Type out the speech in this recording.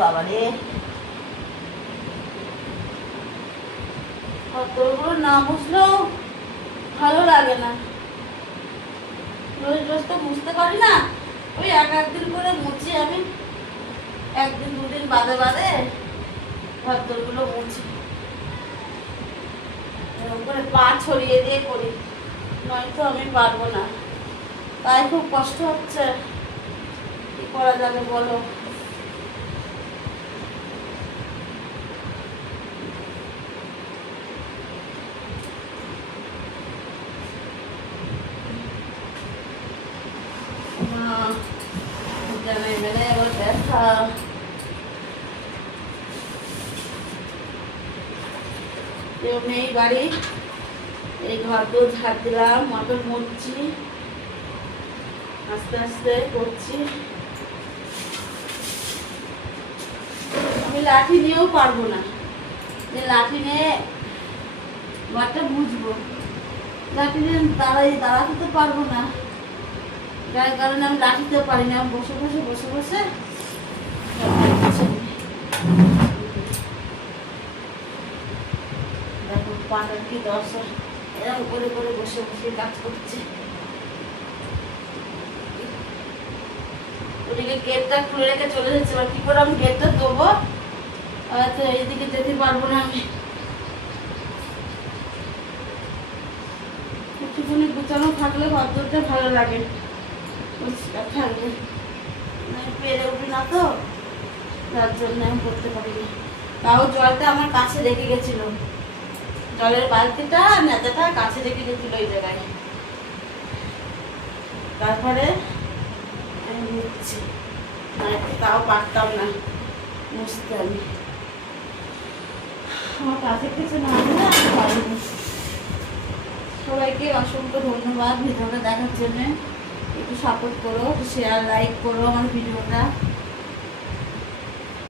বাবারে কতগুলো না বুঝলেও ভালো লাগে না। রোজ রোজ তো বুঝতে পারি না, ওই একদিন করে মুছি আমি, একদিন দুদিন বাদে বাদে ঘরদোরগুলো মুছি, এরকম করে পা ছড়িয়ে দিয়ে করি, নয়তো আমি পারবো না। তাই খুব কষ্ট হচ্ছে, কি করা যাবে বলো। কেউ নেই বাড়ি, এই ঘর তো ঝাড় দিলাম, মটর মুড়ছি, আস্তে আস্তে করছি। আমি লাঠি নিয়েও পারবো না, যে লাঠি নিয়ে ঘরটা বুঝবো, লাঠি নিয়ে দাঁড়াতে তো পারবো না, যার কারণে আমি লাঠিতেও পারি না। বসে বসে বসে বসে দেখো পাটার কি দশা, এরকম করে করে বসে বসে কাজ করছে। ওদিকে গেটটা খুলে রেখে চলে যাচ্ছে, এবার কি করে আমি গেটটা দেবো, হয়তো এইদিকে যেতে পারবো না আমি। একটুখানি গুছানো থাকলে ঘরদোরটা ভালো লাগে, পরিষ্কার থাকবে, পেরে উঠি না তো, যার জন্য আমি করতে পারি না। তাও জলটা আমার কাছে রেখে গেছিল, জলের বালতিটা নেতাটা কাছে রেখে গেছিল ওই জায়গায়, তারপরে আমি মুছছি, তাও পারতাম না মুছতে। আমি আমার কাছে কিছু না হলে আমি পারিনি। সবাইকে অসংখ্য ধন্যবাদ ভিডিওটা দেখার জন্য। একটু সাপোর্ট করো, শেয়ার লাইক করো আমার ভিডিওটা।